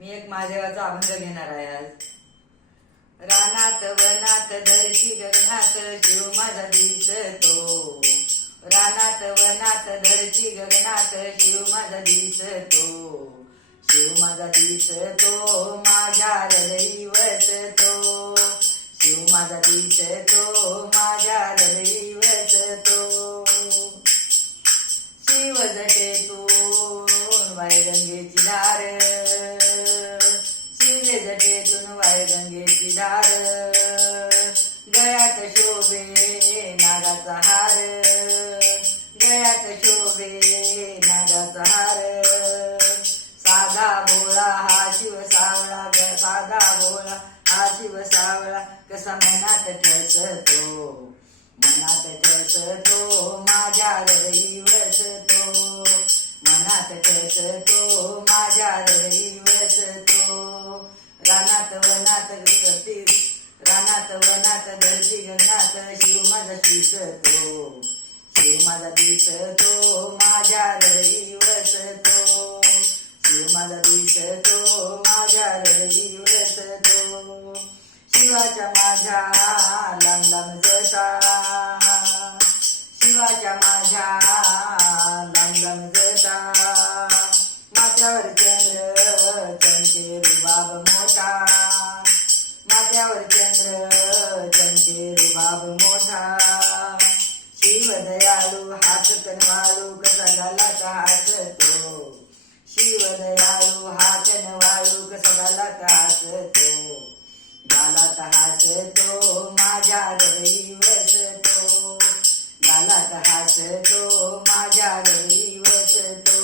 मी एक महादेवाचा अभंग घेणार आहे आज. रानात वनात धरती गगनात शिव माझा दिसतो. रानात वनात धरती गगनात शिव माझा दिसतो. शिव माझा दिसतो माझ्या हृदयी वसतो. शिव माझा दिसतो माझ्या हृदयी वसतो. शिव जटेतून वाय गंगेची धार. शिव जटेतून वाय गंगेची धार. गळ्यात शोभे नागाचा हार. गळ्यात शोभे नागाचा हार. साधा भोळा हा शिव सावळा. साधा भोळा हा शिव सावळा कसा मनात ठसतो. मनात ठसतो माझ्या हृदयी वसतो. मनात ठसतो माझ्या हृदयी वसतो. रानात वनात धरती रानात वनात धरती गगनात शिव माझा दिसतो. शिव माझा दिसतो माझ्या हृदयी वसतो. शिव माझा दिसतो माझ्या हृदयी वसतो. शिवाच्या माझ्या लांब लांब जटा. शिवाच्या माझ्या लांब लांब जटा. माथ्यावर चंद्र चमके रुबाब मोठा. माथ्यावर चंद्र चमके रुबाब मोठा. शिव दयाळू हात कनवाळू कसा गालात हसतो. शिव दयाळू हात कनवाळू कसा गालात हसतो. गालात हसतो माझ्या हृदयी वसतो. गालात हसतो माझ्या हृदयी वसतो.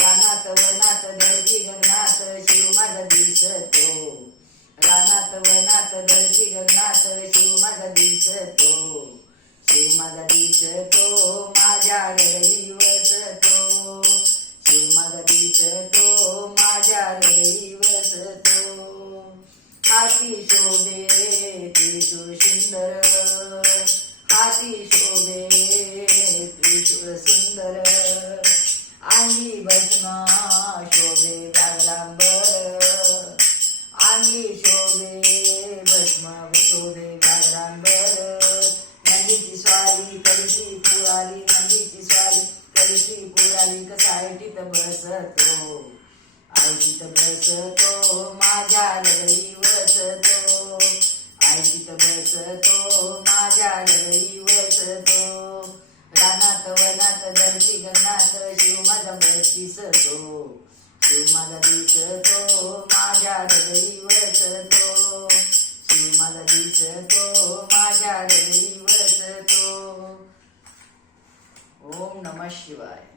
रानात वनात धरती गगनात शिव माझा दिसतो. रानात वनात धरती गगनात शिव माझा दिसतो. शिव माझा दिसतो माझ्या हृदयी वसतो. शिव माझा दिसतो माझ्या हृदयी वसतो. हाती शोभे त्रिशूळ सुंदर. हाती शोभे त्रिशूळ सुंदर. अंगी भस्म शोभे व्याघ्रांबर. अंगी शोभे भस्म शोभे व्याघ्रांबर. नंदीची स्वारी करीची पुराली. नंदीची स्वारी करीची पुराली कसा ऐटीत बसतो. ऐटीत बसतो माझ्या हृदयी वसतो. ऐटीत बसतो माझ्या हृदयी वसतो. रानात वनात धरती गगनात शिव माझा दिसतो. शिव माझा दिसतो माझ्या हृदयी वसतो. शिव माझा दिसतो माझ्या हृदयी वसतो. ओम नमः शिवाय.